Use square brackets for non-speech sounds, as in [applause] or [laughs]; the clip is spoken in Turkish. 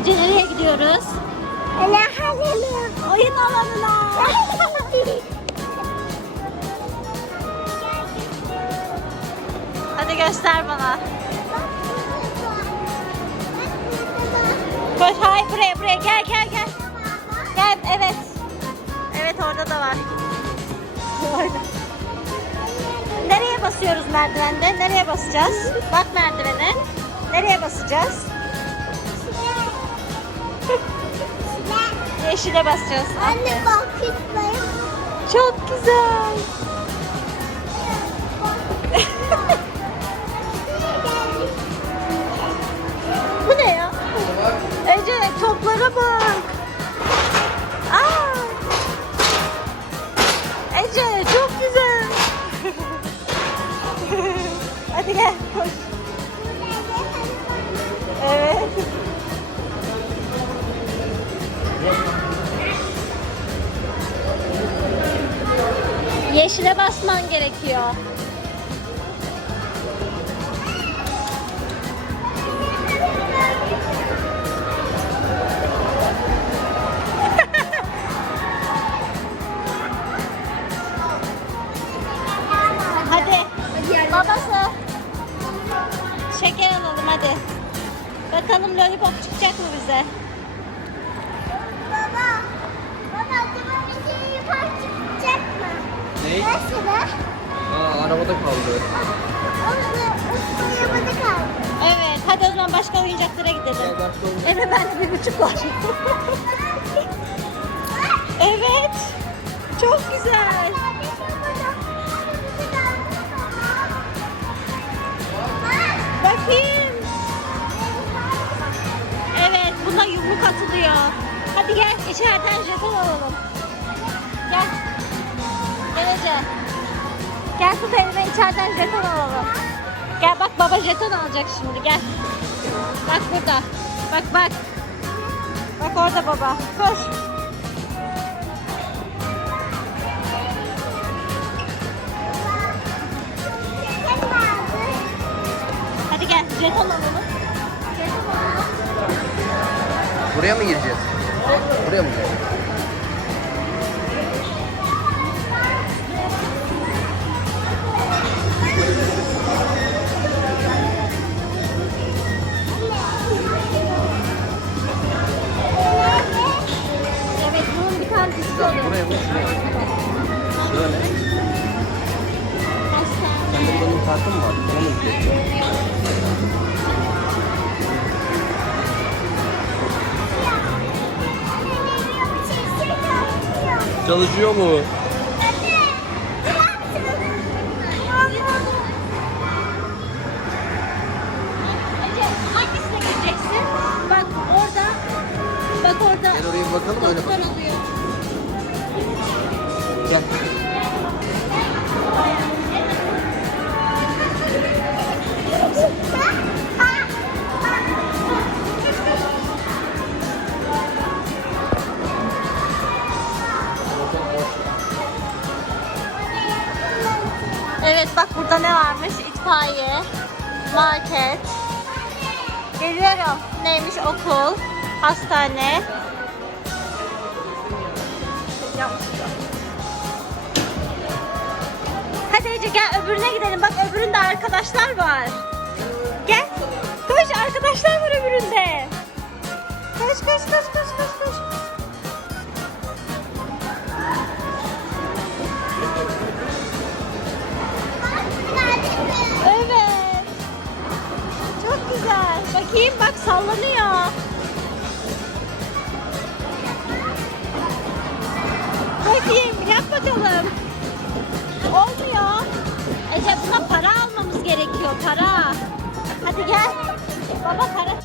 Ece nereye gidiyoruz? Oyun alanına. Hadi göster bana. Koş hayır buraya buraya gel gel gel. Gel evet. Evet orada da var. Orada. Nereye basıyoruz merdivende? Nereye basacağız? Bak merdivene. Nereye basacağız? Yeşile basacağız. Anne bak gitmeyin. Çok güzel. [laughs] Bu ne ya? Ece toplara bak. Aa. Ece çok güzel. [laughs] Hadi gel koş. Yeşile basman gerekiyor. [laughs] Babası. Şeker alalım hadi. Bakalım lollipop çıkacak mı bize? Baba. Baba acaba bir şey yukarı çıkacak mı? Nasıl? Aa arabada kaldı. Yamada kaldı. Evet hadi o zaman başka oyuncaklara gidelim. oyun. Emre bende bir buçuk var. evet. Çok güzel. Bakayım. Evet buna yumruk atılıyor. Hadi gel içeriden jeton alalım. Gel. Gel tut elime içeriden jeton alalım. Gel bak baba jeton alacak şimdi gel. Bak burada. Bak bak. Bak orada baba. Koş. Hadi gel jeton alalım. Jeton alalım. Buraya mı gireceğiz? Buraya mı gireceğiz? Bunun bir tane istiyorum. Buraya mı? Şuraya ne? Sende buranın kartı mı mı? Çalışıyor mu? Bak orada. Bak orada. Gel bakalım öyle bakalım. Gel. Evet bak burada ne varmış? İtfaiye, market. Geliyorum. Neymiş okul, hastane. Hadi Ece gel öbürüne gidelim. Bak öbüründe arkadaşlar var. Gel. Koş arkadaşlar var öbüründe. Koş koş koş koş koş koş. Evet. Çok güzel. Bakayım bak sallanıyor. Bakayım yap bakalım. Olmuyor. Ece buna para almamız gerekiyor para. Hadi gel. Baba para.